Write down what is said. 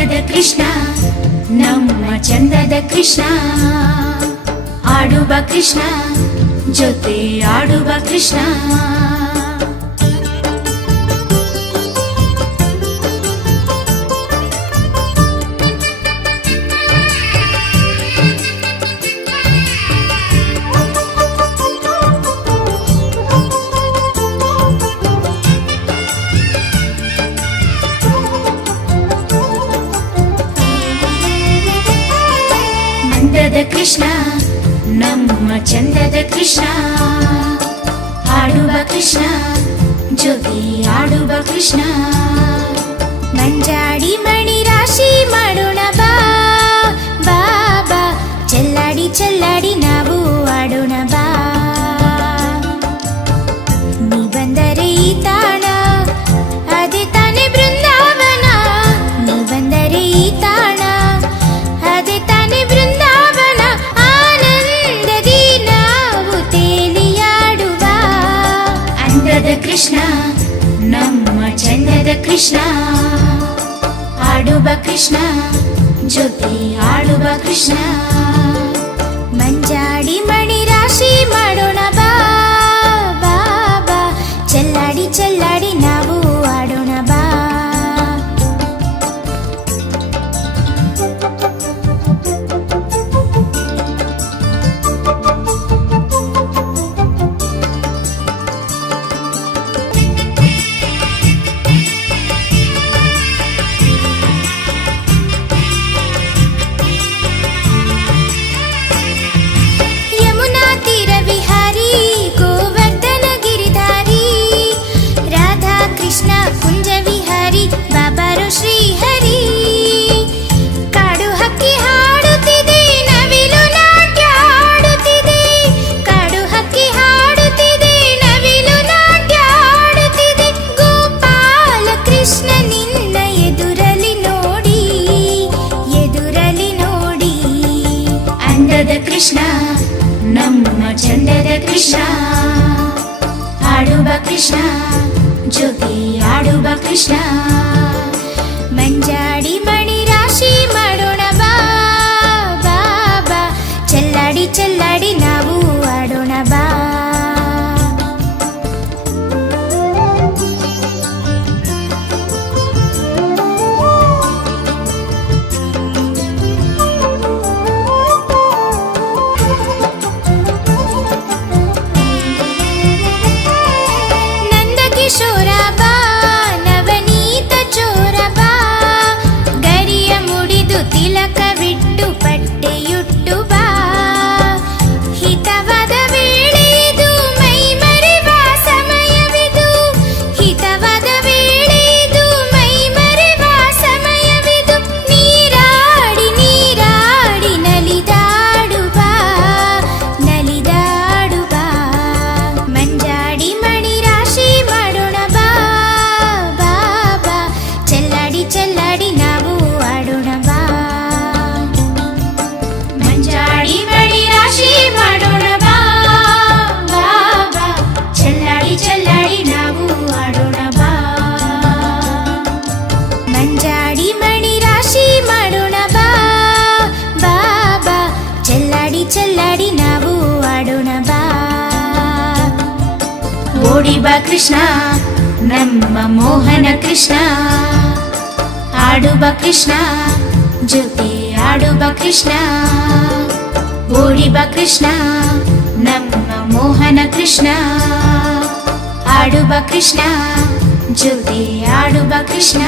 ಅಂದದ ಕೃಷ್ಣ ನಮ್ಮ ಚಂದದ ಕೃಷ್ಣ ಆಡುವ ಕೃಷ್ಣ ಜೊತೆ ಆಡುವ ಕೃಷ್ಣ ಅಂದದ ಕೃಷ್ಣ ನಮ್ಮ ಚಂದದ ಕೃಷ್ಣ ಆಡುವ ಕೃಷ್ಣ ಜೊತೆ ಆಡುವ ಕೃಷ್ಣ ಮಂಜಾಡಿ ಮಣಿ ರಾಶಿ ಮಾಡೋಣ ಬಾ ಬಾ ಬಾ ಚೆಲ್ಲಾಡಿ ಚೆಲ್ಲಾಡಿ ನಾವು ಆಡೋಣ ಬಾ ನೀ ಬಂದರೆ ಈ ತಾಣ ಅದೇ ತಾನೆ ಬೃಂದಾವನ ನೀ ಬಂದರೆ ಈ ತಾಣ ಅದೇ ತಾನೆ ಬೃಂದಾವನ ಆನಂದದಿ ನಾವು ತೇಲಿಯಾಡುವ ಅಂದದ ಕೃಷ್ಣ ನಮ್ಮ ಚಂದದ ಕೃಷ್ಣ ಆಡುವ ಕೃಷ್ಣ ಜೊತೆ ಆಡುವ ಕೃಷ್ಣ ಮಂಜಾಡಿ ಮಣಿ ರಾಶಿ ಮಾಡೋಣ ಬಾ ಬಾ ಬಾ ಚೆಲ್ಲಾಡಿ ಚೆಲ್ಲಾಡಿ ನಾವು ಆಡೋಣ ಬಾ ಯಮುನಾ ತೀರ ವಿಹಾರಿ ಗೋವರ್ಧನ ಗಿರಿಧಾರಿ ರಾಧಾ ಕೃಷ್ಣ ಕುಂಜ ವಿಹಾರಿ ಬಾಬಾರು ಶ್ರೀಹರಿ ಕಾಡು ಹಕ್ಕಿ ಹಾಡುತ್ತಿದೆ ನವಿಲು ನಾಟ್ಯ ಆಡುತ್ತಿದೆ ಕಾಡು ಹಕ್ಕಿ ಹಾಡುತ್ತಿದೆ ನವಿಲು ನಾಟ್ಯ ಆಡುತ್ತಿದೆ ಗೋಪಾಲ ಕೃಷ್ಣ ನಿನ್ನ ಎದುರಲಿ ನೋಡಿ ಅಂದದ ಕೃಷ್ಣ ನಮ್ಮ ಚಂದದ ಕೃಷ್ಣ ಆಡುವ ಕೃಷ್ಣ ಜೊತೆ ಆಡುವ ಕೃಷ್ಣ ಮಂಜಾಡಿ ಮಣಿ ರಾಶಿ ಮಾಡೋಣ ಬಾ ಬಾ ಬಾ ಚೆಲ್ಲಾಡಿ ಚೆಲ್ಲಾಡಿ ನಾವು ಆಡೋಣ ಬಾ ನಂದ ಕಿಶೋರ ಬಾ ನವನೀತ ಚೋರ ಬಾ ಗರಿಯ ಮುಡಿದು ತಿಲಕವಿಟ್ಟು ಪಟ್ಟೆಯುಟ್ಟು ಬಾ ಹಿತವಾದ ವೇಳೆ ಇದು ಮೈ ಮರೆವ ಸಮಯವಿದು ಹಿತವಾದ ವೇಳೆ ಇದು ಮೈ ಮರೆವ ಸಮಯವಿದು ನೀರಾಡಿ ನೀರಾಡಿ ನಲಿದಾಡು ಬಾ ಮಂಜಾಡಿ ಮಣಿ ರಾಶಿ ಮಾಡೋಣ ಬಾ ಬಾ ಬಾ ಚೆಲ್ಲಾಡಿ ಚೆಲ್ಲಾಡಿ ನಾವು ಆಡೋಣ ಬಾ ಮಂಜಾಡಿ ಮಣಿ ರಾಶಿ ಮಾಡೋಣ ಬಾ ಬಾ ಬಾ ಚೆಲ್ಲಾಡಿ ಚೆಲ್ಲಾಡಿ ನಾವು ಆಡೋಣ ಬಾ ಮಂಜಾಡಿ ಮಣಿ ರಾಶಿ ಮಾಡೋಣ ಬಾ ಬಾ ಬಾ ಚೆಲ್ಲಾಡಿ ಚೆಲ್ಲಾಡಿ ನಾವು ಆಡೋಣ ಬಾ ಓಡಿ ಬಾ ಕೃಷ್ಣ ನಮ್ಮ ಮೋಹನ ಕೃಷ್ಣ ಆಡುವ ಕೃಷ್ಣ ಜೊತೆ ಆಡುವ ಕೃಷ್ಣ ಓಡಿ ಬಾ ಕೃಷ್ಣ ನಮ್ಮ ಮೋಹನ ಕೃಷ್ಣ ಆಡುವ ಕೃಷ್ಣ ಜೊತೆ ಆಡುವ ಕೃಷ್ಣ